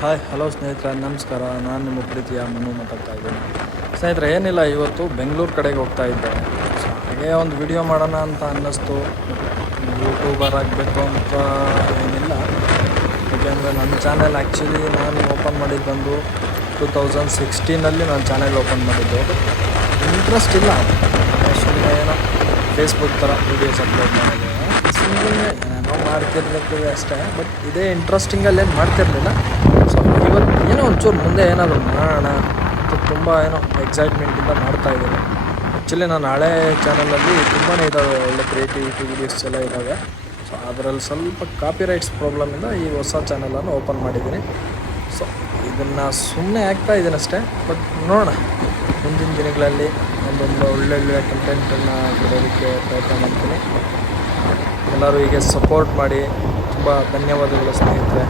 Hi hello ಸ್ನೇಹಿತರೆ, ನಮಸ್ಕಾರ. ನಾನು ನಿಮ್ಮ ಪ್ರೀತಿಯ ಮನು ಮಾತಾಡ್ತಾ ಇದ್ದೀನಿ. ಸ್ನೇಹಿತರೆ, ಏನಿಲ್ಲ, ಇವತ್ತು ಬೆಂಗಳೂರು ಕಡೆಗೆ ಹೋಗ್ತಾ ಇದ್ದೆ. ಸೊ ಹಾಗೆ ಒಂದು ವಿಡಿಯೋ ಮಾಡೋಣ ಅಂತ ಅನ್ನಿಸ್ತು. ಯೂಟ್ಯೂಬರ್ ಆಗಬೇಕು ಅಂತ ಏನಿಲ್ಲ, ಯಾಕೆಂದರೆ ನನ್ನ ಚಾನೆಲ್ ಆ್ಯಕ್ಚುಲಿ ನಾನು ಓಪನ್ ಮಾಡಿದ್ದು ಬಂದು 2016 ನನ್ನ ಚಾನೆಲ್ ಓಪನ್ ಮಾಡಿದ್ದು. ಇಂಟ್ರೆಸ್ಟ್ ಇಲ್ಲ, ಸುಮ್ಮನೆ ಏನೋ ಫೇಸ್ಬುಕ್ ಥರ ವೀಡಿಯೋಸ್ ಅಪ್ಲೋಡ್ ಮಾಡೋದು, ಸುಮ್ಮನೆ ಏನೋ ಮಾಡ್ತಿರ್ಬೇಕು ಅಷ್ಟೇ. ಬಟ್ ಇದೇ ಇಂಟ್ರೆಸ್ಟಿಂಗಲ್ಲಿ ಏನು ಮಾಡ್ತಿರಲಿಲ್ಲ. ಸೊ ಇವತ್ತು ಏನೋ ಒಂಚೂರು ಮುಂದೆ ಏನಾದರೂ ಮಾಡೋಣ ಅಂತ ತುಂಬ ಎಕ್ಸೈಟ್ಮೆಂಟಿಂದ ಮಾಡ್ತಾಯಿದ್ದೀನಿ. ಆ್ಯಕ್ಚುಲಿ ನಾನು ಹಳೆ ಚಾನಲಲ್ಲಿ ತುಂಬಾ ಇದ್ದಾವೆ, ಒಳ್ಳೆ ಕ್ರಿಯೇಟಿವಿಟಿ ವೀಡಿಯೋಸ್ ಎಲ್ಲ ಇದ್ದಾವೆ. ಸೊ ಅದರಲ್ಲಿ ಸ್ವಲ್ಪ ಕಾಪಿರೈಟ್ಸ್ ಪ್ರಾಬ್ಲಮಿಂದ ಈ ಹೊಸ ಚಾನಲನ್ನು ಓಪನ್ ಮಾಡಿದ್ದೀನಿ. ಸೊ ಇದನ್ನು ಸುಮ್ಮನೆ ಇದ್ದೀನಿ ಅಷ್ಟೇ. ಬಟ್ ನೋಡೋಣ, ಮುಂದಿನ ದಿನಗಳಲ್ಲಿ ಒಂದೊಂದು ಒಳ್ಳೊಳ್ಳೆ ಕಂಟೆಂಟನ್ನು ಬಿಡೋದಕ್ಕೆ ಪ್ರಯತ್ನ ಮಾಡ್ತೀನಿ. ಎಲ್ಲರೂ ಹೀಗೆ ಸಪೋರ್ಟ್ ಮಾಡಿ. ತುಂಬ ಧನ್ಯವಾದಗಳು ಸ್ನೇಹಿತರೆ.